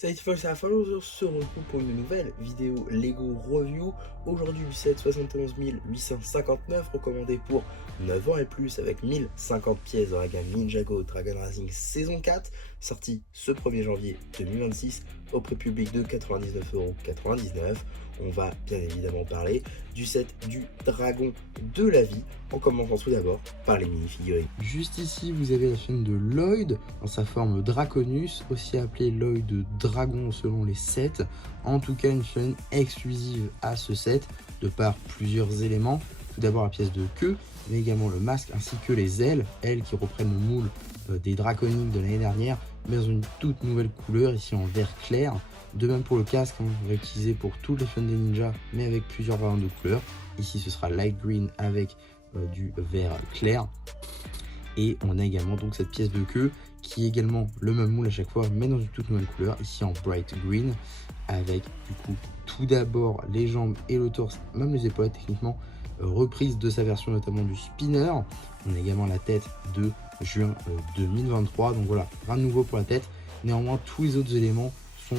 Sightful, ça va falloir se retrouve pour une nouvelle vidéo Lego Review. Aujourd'hui, le set 71 859 recommandé pour 9 ans et plus avec 1050 pièces dans la gamme Ninjago Dragon Racing saison 4, sorti ce 1er janvier 2026 au prix public de 99,99 €. On va bien évidemment parler du set du Dragon de la vie, en commençant tout d'abord par les mini-figurines. Juste ici, vous avez la chaîne de Lloyd dans sa forme Draconus, aussi appelée Lloyd Dragon selon les sets. En tout cas, une chaîne exclusive à ce set, de par plusieurs éléments. Tout d'abord la pièce de queue, mais également le masque ainsi que les ailes, elles qui reprennent le moule des draconiques de l'année dernière, mais dans une toute nouvelle couleur, ici en vert clair. De même pour le casque, réutilisé pour tous les fans des ninjas, mais avec plusieurs variantes de couleurs. Ici, ce sera light green avec du vert clair. Et on a également donc cette pièce de queue qui est également le même moule à chaque fois, mais dans une toute nouvelle couleur, ici en bright green, avec du coup tout d'abord les jambes et le torse, même les épaules techniquement, reprise de sa version notamment du spinner. On a également la tête de juin 2023, donc voilà, rien de nouveau pour la tête. Néanmoins, tous les autres éléments sont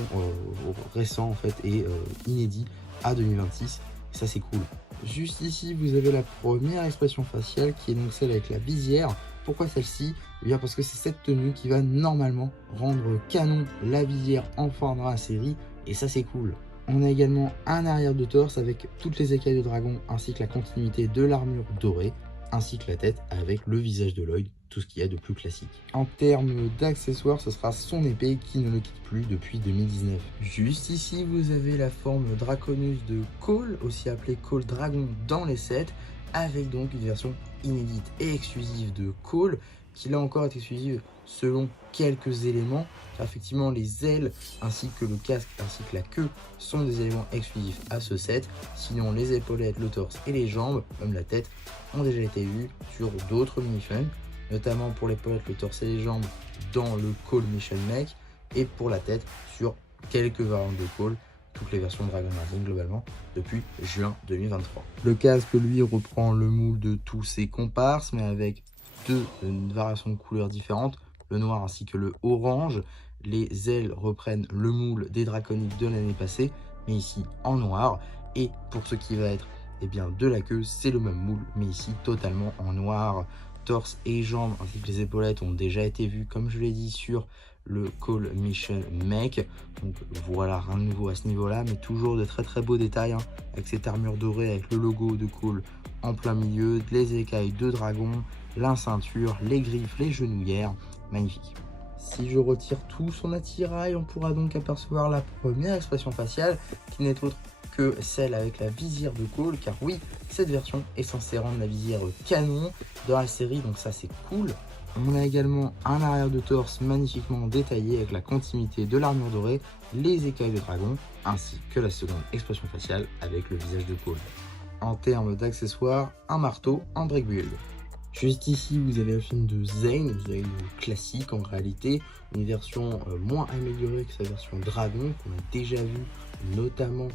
récents en fait et inédits à 2026, et ça c'est cool. Juste ici, vous avez la première expression faciale qui est donc celle avec la visière. Pourquoi celle-ci? Eh bien parce que c'est cette tenue qui va normalement rendre canon la visière enfin dans la série, et ça c'est cool. On a également un arrière de torse avec toutes les écailles de dragon ainsi que la continuité de l'armure dorée, ainsi que la tête avec le visage de Lloyd, tout ce qu'il y a de plus classique. En termes d'accessoires, ce sera son épée qui ne le quitte plus depuis 2019. Juste ici, vous avez la forme Draconus de Cole, aussi appelée Cole Dragon dans les sets, avec donc une version inédite et exclusive de Cole, qui là encore est exclusive selon quelques éléments. Car effectivement, les ailes ainsi que le casque ainsi que la queue sont des éléments exclusifs à ce set. Sinon, les épaulettes, le torse et les jambes, même la tête, ont déjà été vus sur d'autres mini-figurines, notamment pour l'épaulette, le torse et les jambes dans le Cole Mission Mech, et pour la tête sur quelques variantes de Cole, toutes les versions de Dragon Racing globalement depuis juin 2023. Le casque lui reprend le moule de tous ses comparses, mais avec deux variations de couleurs différentes, le noir ainsi que le orange. Les ailes reprennent le moule des draconiques de l'année passée, mais ici en noir. Et pour ce qui va être bien, de la queue, c'est le même moule, mais ici totalement en noir. Torse et jambes ainsi que les épaulettes ont déjà été vues, comme je l'ai dit, sur le Cole Mission Mech. Donc voilà, rien de nouveau à ce niveau-là, mais toujours de très très beaux détails, avec cette armure dorée avec le logo de Cole en plein milieu, les écailles de dragon, la ceinture, les griffes, les genouillères, magnifique. Si je retire tout son attirail, on pourra donc apercevoir la première expression faciale, qui n'est autre que celle avec la visière de Cole, car oui, cette version est censée rendre la visière canon dans la série, donc ça c'est cool. On a également un arrière de torse magnifiquement détaillé avec la continuité de l'armure dorée, les écailles de dragon, ainsi que la seconde expression faciale avec le visage de Cole. En termes d'accessoires, un marteau en break build. Juste ici, vous avez la chaîne de Zane classique en réalité, une version moins améliorée que sa version Dragon, qu'on a déjà vu notamment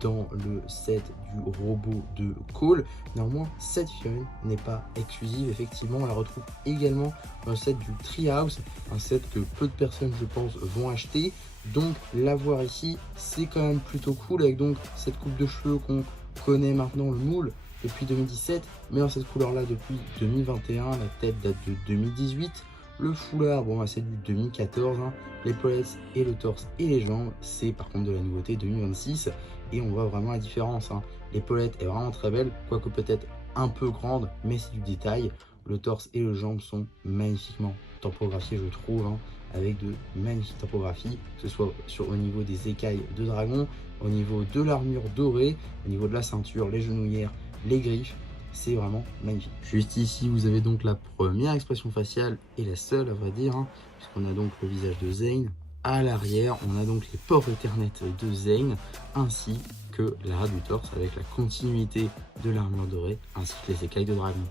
dans le set du robot de Cole. Néanmoins, cette figurine n'est pas exclusive, effectivement, on la retrouve également dans le set du Treehouse, un set que peu de personnes, je pense, vont acheter. Donc, l'avoir ici, c'est quand même plutôt cool, avec donc cette coupe de cheveux qu'on connaît maintenant, le moule, depuis 2017, mais dans cette couleur là depuis 2021. La tête date de 2018, le foulard, bon c'est du 2014, l'épaulette et le torse et les jambes, c'est par contre de la nouveauté 2026, et on voit vraiment la différence. L'épaulette est vraiment très belle, quoique peut-être un peu grande, mais c'est du détail. Le torse et les jambes sont magnifiquement tampographiés, je trouve, avec de magnifiques tampographies, que ce soit au niveau des écailles de dragon, au niveau de l'armure dorée, au niveau de la ceinture, les genouillères, les griffes, c'est vraiment magnifique. Juste ici, vous avez donc la première expression faciale, et la seule à vrai dire, puisqu'on a donc le visage de Zane. À l'arrière, on a donc les pores Ethernet de Zane, ainsi que l'arrière du torse avec la continuité de l'armure dorée, ainsi que les écailles de dragon.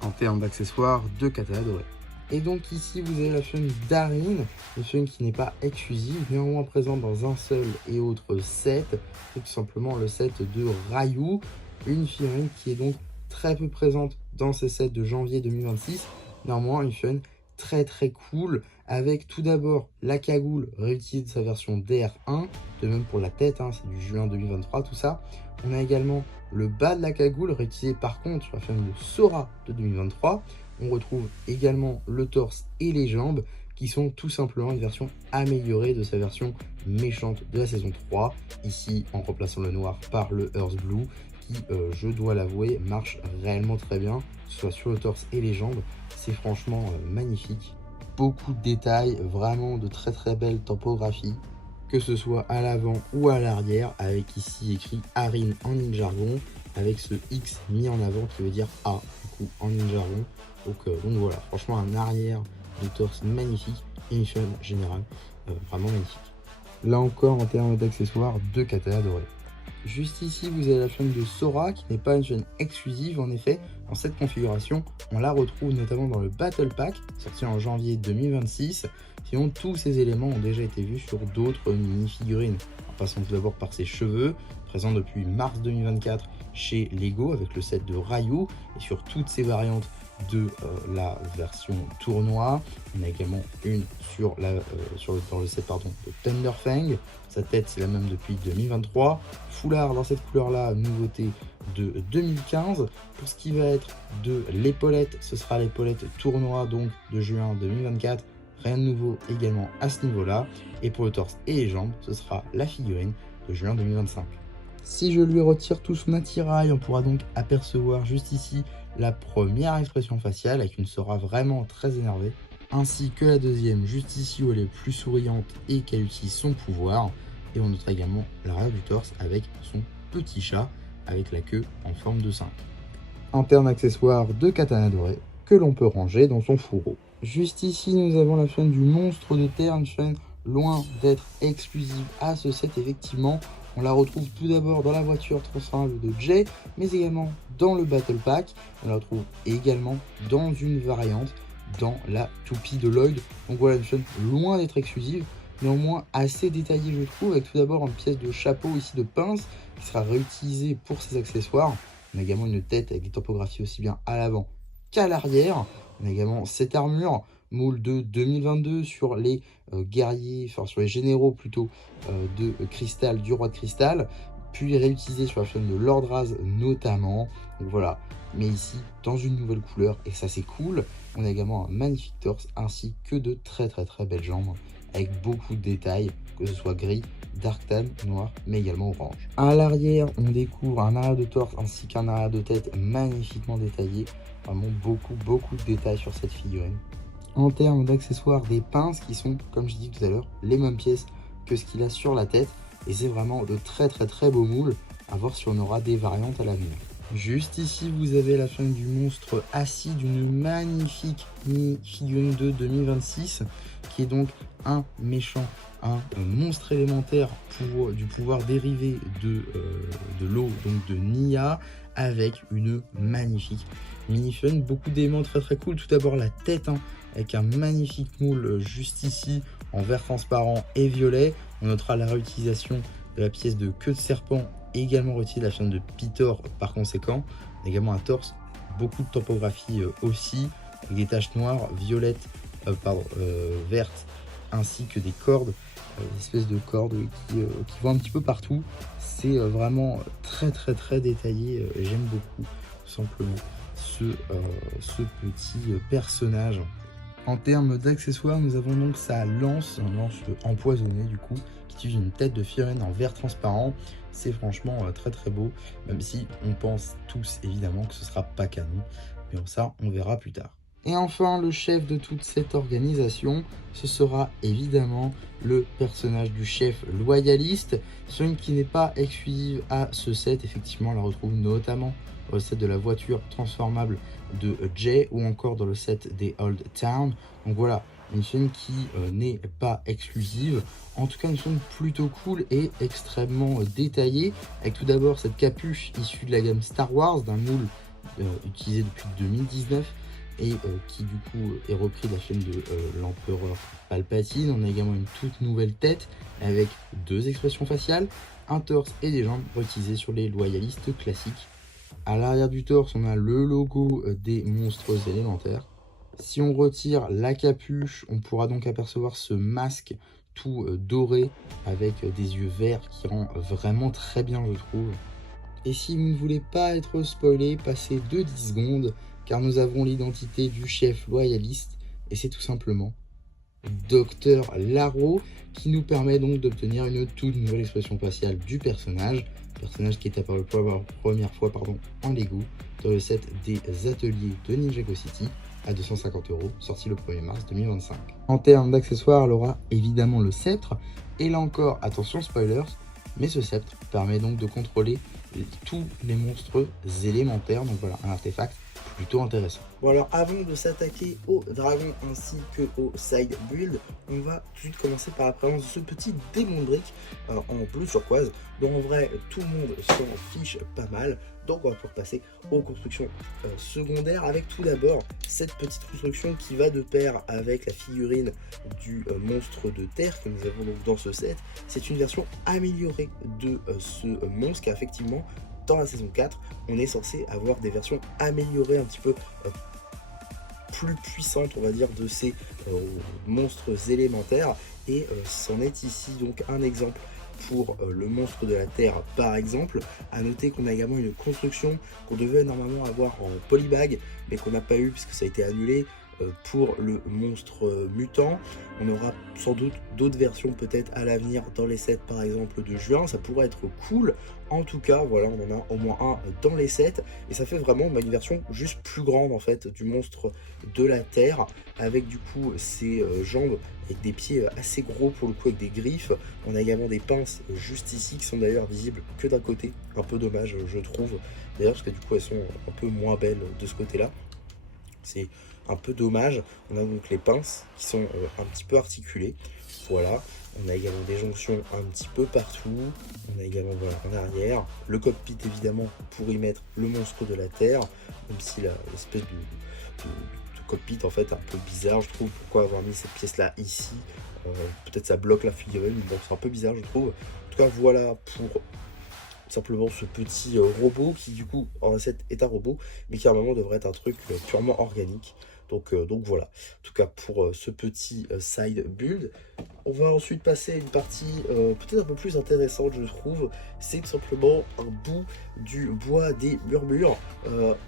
En termes d'accessoires, deux katanas dorés. Et donc ici, vous avez la chaîne Darin, une chaîne qui n'est pas exclusive, néanmoins présente dans un seul et autre set, c'est tout simplement le set de Ryu, une figurine qui est donc très peu présente dans ces sets de janvier 2026, néanmoins une figurine très très cool, avec tout d'abord la cagoule réutilisée de sa version DR1, de même pour la tête, hein, c'est du juin 2023 tout ça. On a également le bas de la cagoule réutilisé par contre sur la famille de Sora de 2023. On retrouve également le torse et les jambes qui sont tout simplement une version améliorée de sa version méchante de la saison 3, ici en remplaçant le noir par le Earth Blue, qui, je dois l'avouer, marche réellement très bien, que ce soit sur le torse et les jambes. C'est franchement magnifique. Beaucoup de détails, vraiment de très très belles topographies, que ce soit à l'avant ou à l'arrière, avec ici écrit Arin en ninjargon, avec ce X mis en avant qui veut dire A, du coup, en ninjargon. Donc voilà, franchement un arrière de torse magnifique et une chaîne générale vraiment magnifique. Là encore, en termes d'accessoires, deux katanas dorés. Juste ici, vous avez la chaîne de Sora, qui n'est pas une chaîne exclusive. En effet, dans cette configuration, on la retrouve notamment dans le Battle Pack, sorti en janvier 2026. Sinon, tous ces éléments ont déjà été vus sur d'autres mini-figurines. En passant tout d'abord par ses cheveux, présents depuis mars 2024 chez Lego, avec le set de Ryu, et sur toutes ses variantes de la version tournoi. On a également une dans le set de Thunderfang. Sa tête c'est la même depuis 2023. Foulard dans cette couleur là, nouveauté de 2015. Pour ce qui va être de l'épaulette, ce sera l'épaulette tournoi donc de juin 2024. Rien de nouveau également à ce niveau là. Et pour le torse et les jambes, ce sera la figurine de juin 2025. Si je lui retire tout son attirail, on pourra donc apercevoir juste ici la première expression faciale avec une Sora vraiment très énervée, ainsi que la deuxième juste ici où elle est plus souriante et qu'elle utilise son pouvoir. Et on notera également l'arrière du torse avec son petit chat avec la queue en forme de 5. Interne accessoire de katana doré que l'on peut ranger dans son fourreau. Juste ici nous avons la chaîne du monstre de terre, une chaîne loin d'être exclusive à ce set effectivement. On la retrouve tout d'abord dans la voiture transformable de Jay, mais également dans le Battle Pack. On la retrouve également dans une variante dans la toupie de Lloyd. Donc voilà, une chaîne loin d'être exclusive, néanmoins assez détaillée je trouve, avec tout d'abord une pièce de chapeau ici de pince qui sera réutilisée pour ses accessoires. On a également une tête avec des topographies aussi bien à l'avant qu'à l'arrière. On a également cette armure moule de 2022 sur les guerriers, enfin sur les généraux plutôt de cristal, du roi de cristal, puis réutilisé sur la chaîne de Lord Raz notamment. Donc voilà, mais ici dans une nouvelle couleur et ça c'est cool. On a également un magnifique torse ainsi que de très belles jambes avec beaucoup de détails, que ce soit gris, dark tan, noir, mais également orange. À l'arrière, on découvre un arrière de torse ainsi qu'un arrière de tête magnifiquement détaillé. Vraiment beaucoup de détails sur cette figurine. En termes d'accessoires, des pinces qui sont, comme je dis tout à l'heure, les mêmes pièces que ce qu'il a sur la tête. Et c'est vraiment de très beaux moules, à voir si on aura des variantes à l'avenir. Juste ici, vous avez la chaîne du monstre assis d'une magnifique mini-figurine de 2026, qui est donc un méchant, un monstre élémentaire du pouvoir dérivé de l'eau, donc de Nia, avec une magnifique mini-fun, beaucoup d'éléments très cool. Tout d'abord la tête, hein, avec un magnifique moule juste ici en vert transparent et violet. On notera la réutilisation de la pièce de queue de serpent, également réutilisée la chaîne de Pitor par conséquent. Également un torse, beaucoup de topographie aussi, avec des taches noires, violettes, vertes, ainsi que des cordes, des espèces de cordes qui vont un petit peu partout. C'est vraiment très détaillé, j'aime beaucoup tout simplement ce petit personnage. En termes d'accessoires, nous avons donc sa lance, une lance empoisonnée du coup, qui utilise une tête de figurine en verre transparent. C'est franchement très beau, même si on pense tous évidemment que ce sera pas canon, mais ça on verra plus tard. Et enfin, le chef de toute cette organisation, ce sera évidemment le personnage du chef loyaliste, celui qui n'est pas exclusive à ce set. Effectivement, on la retrouve notamment dans le set de la voiture transformable de Jay ou encore dans le set des Old Town. Donc voilà, une chaîne qui n'est pas exclusive, en tout cas une chaîne plutôt cool et extrêmement détaillée, avec tout d'abord cette capuche issue de la gamme Star Wars, d'un moule utilisé depuis 2019 et qui du coup est repris de la chaîne de l'empereur Palpatine. On a également une toute nouvelle tête avec deux expressions faciales, un torse et des jambes réutilisées sur les loyalistes classiques. À l'arrière du torse, on a le logo des monstres élémentaires. Si on retire la capuche, on pourra donc apercevoir ce masque tout doré avec des yeux verts qui rend vraiment très bien, je trouve. Et si vous ne voulez pas être spoilé, passez 2-10 secondes, car nous avons l'identité du chef loyaliste, et c'est tout simplement Docteur Laro, qui nous permet donc d'obtenir une toute nouvelle expression faciale du personnage qui est apparu pour la première fois en Lego dans le set des ateliers de Ninjago City à 250 €, sorti le 1er mars 2025. En termes d'accessoires, elle aura évidemment le sceptre, et là encore, attention spoilers, mais ce sceptre permet donc de contrôler tous les monstres élémentaires, donc voilà, un artefact plutôt intéressant. Bon alors avant de s'attaquer aux dragons ainsi que au side build, on va tout de suite commencer par la présence de ce petit démon de brique en bleu turquoise, dont en vrai tout le monde s'en fiche pas mal. Donc on va pouvoir passer aux constructions secondaires avec tout d'abord cette petite construction qui va de pair avec la figurine du monstre de terre que nous avons donc dans ce set. C'est une version améliorée de ce monstre car effectivement dans la saison 4 on est censé avoir des versions améliorées un petit peu plus puissantes on va dire de ces monstres élémentaires et c'en est ici donc un exemple pour le monstre de la terre par exemple. À noter qu'on a également une construction qu'on devait normalement avoir en polybag mais qu'on n'a pas eu puisque ça a été annulé pour le monstre mutant. On aura sans doute d'autres versions peut-être à l'avenir dans les sets par exemple de juin, ça pourrait être cool. En tout cas voilà, on en a au moins un dans les sets et ça fait vraiment une version juste plus grande en fait du monstre de la terre avec du coup ses jambes avec des pieds assez gros pour le coup avec des griffes. On a également des pinces juste ici qui sont d'ailleurs visibles que d'un côté, un peu dommage je trouve d'ailleurs parce que du coup elles sont un peu moins belles de ce côté là. C'est un peu dommage. On a donc les pinces qui sont un petit peu articulées. Voilà. On a également des jonctions un petit peu partout. On a également voilà, en arrière le cockpit évidemment pour y mettre le monstre de la Terre. Même si l'espèce de cockpit en fait un peu bizarre je trouve. Pourquoi avoir mis cette pièce là ici peut-être ça bloque la figurine. Bon c'est un peu bizarre je trouve. En tout cas voilà pour simplement ce petit robot qui du coup en recette est un robot mais qui à un moment devrait être un truc purement organique donc voilà en tout cas pour ce petit side build. On va ensuite passer à une partie peut-être un peu plus intéressante je trouve, c'est tout simplement un bout du bois des murmures,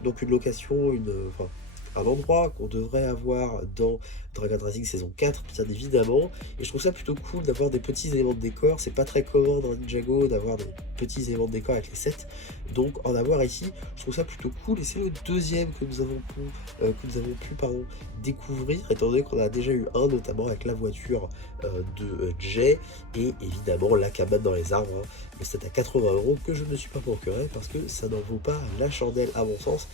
donc une location, enfin, un endroit qu'on devrait avoir dans Dragon Racing saison 4 bien évidemment, et je trouve ça plutôt cool d'avoir des petits éléments de décor. C'est pas très commun dans Ninjago d'avoir des petits éléments de décor avec les sets, donc en avoir ici je trouve ça plutôt cool et c'est le deuxième que nous avons pu découvrir étant donné qu'on a déjà eu un notamment avec la voiture de Jay et évidemment la cabane dans les arbres, hein. Mais c'est à 80 € que je ne me suis pas procuré parce que ça n'en vaut pas la chandelle à mon sens,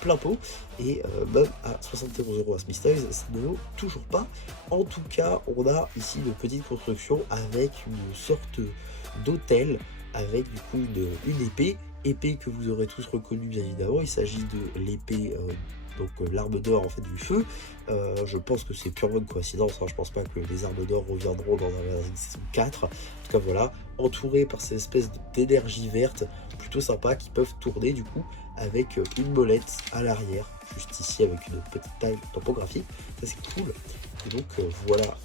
plein pot, et même à 71 € à Smith Toys ça ne vaut toujours pas. En tout cas on a ici une petite construction avec une sorte d'hôtel avec du coup une épée que vous aurez tous reconnu bien évidemment. Il s'agit de l'épée l'arme d'or en fait du feu. Je pense que c'est purement une coïncidence, hein. Je pense pas que les armes d'or reviendront dans la saison 4. En tout cas voilà, entouré par ces espèces d'énergie verte plutôt sympa qui peuvent tourner du coup avec une molette à l'arrière juste ici avec une petite taille topographique, ça c'est cool. Et donc voilà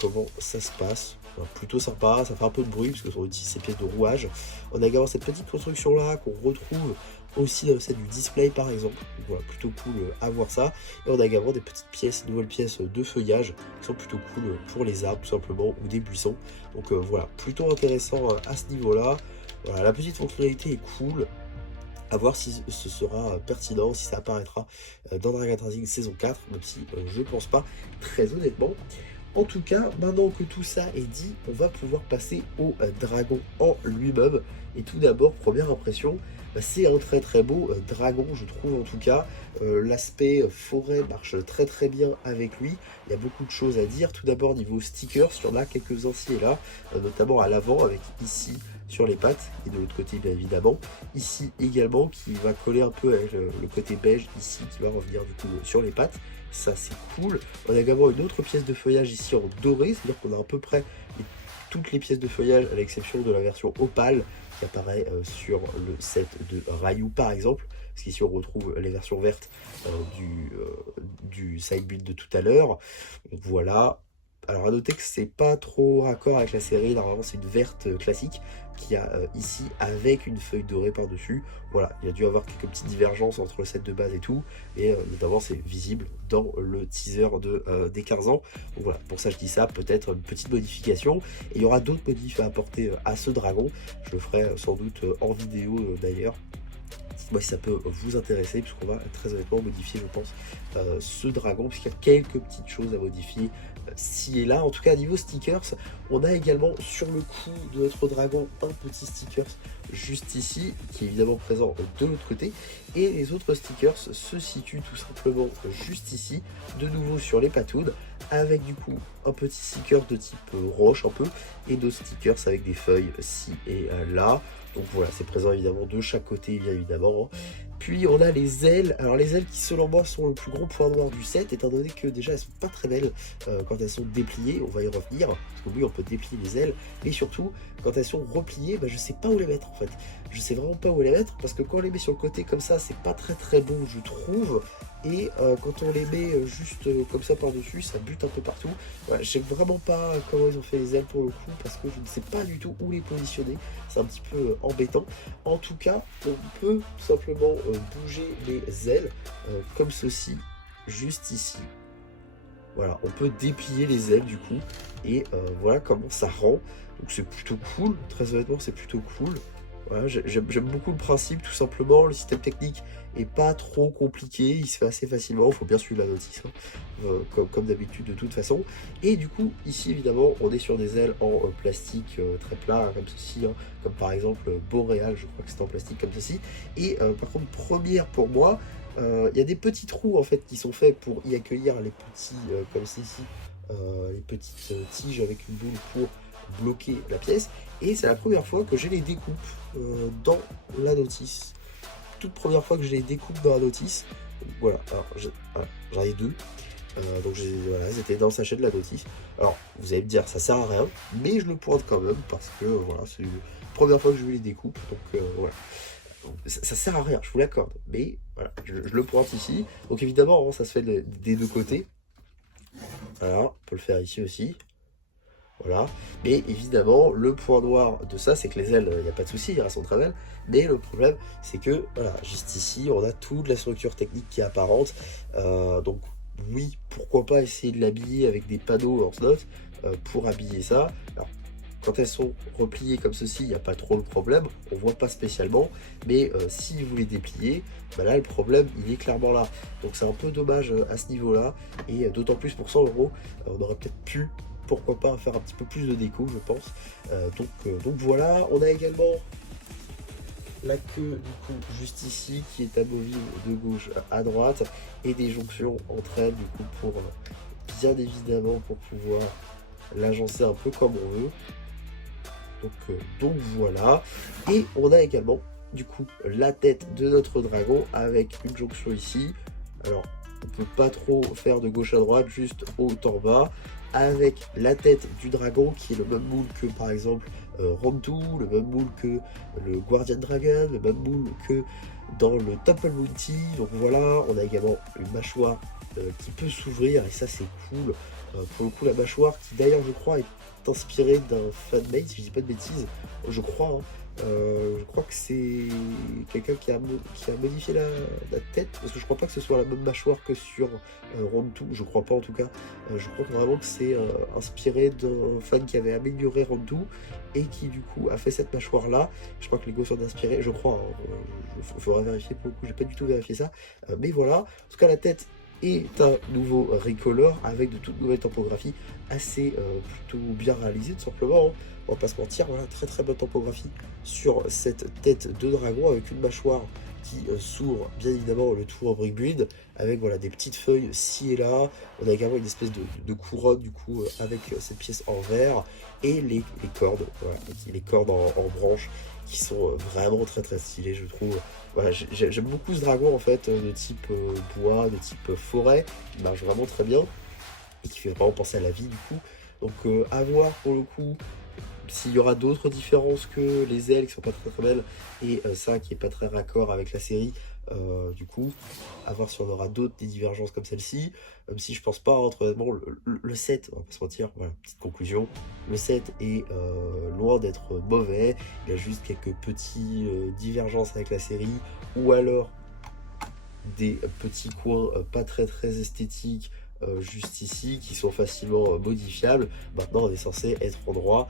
comment ça se passe. Plutôt sympa, ça fait un peu de bruit parce qu'on utilise ces pièces de rouage. On a également cette petite construction là qu'on retrouve aussi dans le set du display par exemple. Donc, voilà, plutôt cool à voir ça. Et on a également des petites pièces, nouvelles pièces de feuillage qui sont plutôt cool pour les arbres tout simplement ou des buissons. Donc voilà, plutôt intéressant à ce niveau là. Voilà, la petite fonctionnalité est cool. À voir si ce sera pertinent, si ça apparaîtra dans Dragon Racing saison 4, même si je pense pas, très honnêtement. En tout cas, maintenant que tout ça est dit, on va pouvoir passer au dragon en lui-même. Et tout d'abord, première impression, c'est un très très beau dragon, je trouve en tout cas. L'aspect forêt marche très très bien avec lui. Il y a beaucoup de choses à dire. Tout d'abord, niveau stickers, il y en a quelques-uns ci et là, notamment à l'avant, avec ici sur les pattes, et de l'autre côté bien évidemment. Ici également, qui va coller un peu avec le côté beige, ici, qui va revenir du coup sur les pattes. Ça c'est cool. On a également une autre pièce de feuillage ici en doré, c'est-à-dire qu'on a à peu près toutes les pièces de feuillage à l'exception de la version opale qui apparaît sur le set de Ryu par exemple. parce qu'ici on retrouve les versions vertes du side build de tout à l'heure. Donc voilà. Alors à noter que c'est pas trop raccord avec la série, normalement c'est une verte classique qu'il y a ici avec une feuille dorée par-dessus. Voilà, il y a dû y avoir quelques petites divergences entre le set de base et tout, et notamment c'est visible dans le teaser des 15 ans. Donc voilà, pour ça je dis ça, peut-être une petite modification, et il y aura d'autres modifs à apporter à ce dragon. Je le ferai sans doute en vidéo d'ailleurs. Dites-moi si ça peut vous intéresser, puisqu'on va très honnêtement modifier, je pense, ce dragon, puisqu'il y a quelques petites choses à modifier ci et là. En tout cas, niveau stickers, on a également sur le cou de notre dragon un petit stickers juste ici, qui est évidemment présent de l'autre côté, et les autres stickers se situent tout simplement juste ici, de nouveau sur les patounes, avec du coup un petit sticker de type roche un peu, et d'autres stickers avec des feuilles ci et là. Donc voilà, c'est présent évidemment de chaque côté, bien évidemment. Puis on a les ailes. Alors les ailes qui selon moi sont le plus gros point noir du set, étant donné que déjà elles sont pas très belles quand elles sont dépliées, on va y revenir, parce que oui on peut déplier les ailes, mais surtout quand elles sont repliées, je sais pas où les mettre en fait. Je sais vraiment pas où les mettre, parce que quand on les met sur le côté comme ça, c'est pas très beau je trouve. Et quand on les met juste comme ça par-dessus, ça bute un peu partout. Voilà, je sais vraiment pas comment ils ont fait les ailes pour le coup, parce que je ne sais pas du tout où les positionner. C'est un petit peu embêtant. En tout cas, on peut tout simplement bouger les ailes comme ceci, juste ici. Voilà, on peut déplier les ailes du coup. Et voilà comment ça rend. Donc c'est plutôt cool, très honnêtement c'est plutôt cool. Voilà, j'aime beaucoup le principe, tout simplement. Le système technique est pas trop compliqué, il se fait assez facilement. Il faut bien suivre la notice, hein, comme d'habitude de toute façon. Et du coup, ici évidemment, on est sur des ailes en plastique très plat, hein, comme ceci, hein, comme par exemple Boréal, je crois que c'est en plastique comme ceci. Et par contre, première pour moi, il y a des petits trous en fait qui sont faits pour y accueillir les petits, comme ceci, les petites tiges avec une boule pour bloquer la pièce, et c'est la première fois que j'ai les découpes dans la notice. Toute première fois que j'ai les découpes dans la notice. Donc, voilà, alors j'en ai deux. Donc voilà, c'était dans le sachet de la notice. Alors vous allez me dire ça sert à rien, mais je le pointe quand même parce que voilà, c'est la première fois que je vais les découpes. Donc voilà. Ça sert à rien, je vous l'accorde, mais voilà, je le pointe ici. Donc évidemment, hein, ça se fait des deux côtés. Voilà, on peut le faire ici aussi. Voilà, mais évidemment, le point noir de ça, c'est que les ailes, il n'y a pas de souci, elles sont très belles, mais le problème, c'est que, voilà, juste ici, on a toute la structure technique qui est apparente, donc oui, pourquoi pas essayer de l'habiller avec des panneaux Earth Note pour habiller ça. Alors, quand elles sont repliées comme ceci, il n'y a pas trop le problème, on voit pas spécialement, mais si vous les dépliez, là le problème il est clairement là. Donc c'est un peu dommage à ce niveau-là, et d'autant plus pour 100 €, on aurait peut-être pu, pourquoi pas, faire un petit peu plus de déco, je pense. Donc voilà, on a également la queue du coup juste ici qui est amovible de gauche à droite, et des jonctions entre elles du coup pour bien évidemment pour pouvoir l'agencer un peu comme on veut. Donc voilà, et on a également du coup la tête de notre dragon avec une jonction ici. Alors on peut pas trop faire de gauche à droite, juste haut en bas, avec la tête du dragon qui est le même moule que par exemple Rontu, le même moule que le Guardian Dragon, le même moule que dans le Temple Bounty. Donc voilà, on a également une mâchoire qui peut s'ouvrir, et ça c'est cool. Pour le coup, la mâchoire qui d'ailleurs je crois est inspirée d'un fanmade, si je dis pas de bêtises, je crois, hein. Je crois que c'est quelqu'un qui a modifié la tête, parce que je crois pas que ce soit la même mâchoire que sur Rontu, je crois pas en tout cas. Je crois vraiment que c'est inspiré d'un fan qui avait amélioré Rontu et qui du coup a fait cette mâchoire là. Je crois que les gosses sont inspirés, je crois, hein. Faudra vérifier pour le coup, j'ai pas du tout vérifié ça, mais voilà, en tout cas la tête est un nouveau recolor avec de toutes nouvelles topographies assez plutôt bien réalisées tout simplement, hein. On va pas se mentir, voilà, très bonne topographie sur cette tête de dragon avec une mâchoire qui s'ouvre bien évidemment le tout en brick build avec voilà des petites feuilles ci et là. On a également une espèce de couronne du coup avec cette pièce en verre, et les cordes, voilà, les cordes en branche qui sont vraiment très stylées je trouve. Voilà, j'aime beaucoup ce dragon en fait de type bois, de type forêt, qui marche vraiment très bien et qui fait vraiment penser à la vie du coup. Donc à voir pour le coup s'il y aura d'autres différences que les ailes qui sont pas très belles, et ça qui est pas très raccord avec la série. Du coup, à voir si on aura d'autres des divergences comme celle-ci, même si je pense pas, honnêtement, le set, on va pas se mentir, voilà, petite conclusion, le set est loin d'être mauvais, il y a juste quelques petits divergences avec la série, ou alors des petits coins pas très esthétiques juste ici qui sont facilement modifiables. Maintenant on est censé être en droit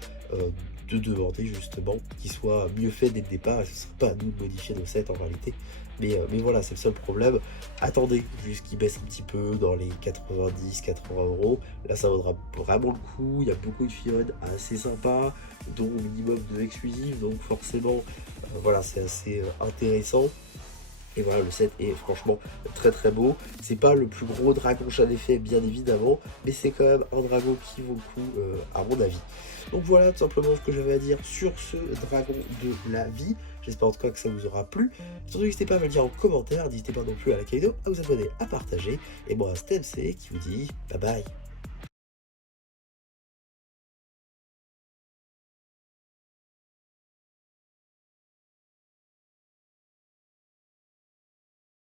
de demander justement qu'il soit mieux fait dès le départ, et ce ne sera pas à nous de modifier nos sets en réalité. Mais voilà, c'est le seul problème. Attendez juste qu'il baisse un petit peu dans les 90-80 euros. Là ça vaudra vraiment le coup. Il y a beaucoup de fioles assez sympas, dont au minimum 2 exclusifs, donc forcément voilà, c'est assez intéressant. Et voilà, le set est franchement très beau. C'est pas le plus gros dragon que j'en ai fait, bien évidemment, mais c'est quand même un dragon qui vaut le coup, à mon avis. Donc voilà tout simplement ce que j'avais à dire sur ce dragon de la vie. J'espère en tout cas que ça vous aura plu. Surtout n'hésitez pas à me le dire en commentaire, n'hésitez pas non plus à liker la vidéo, à vous abonner, à partager. Et moi, c'était MC qui vous dit bye bye.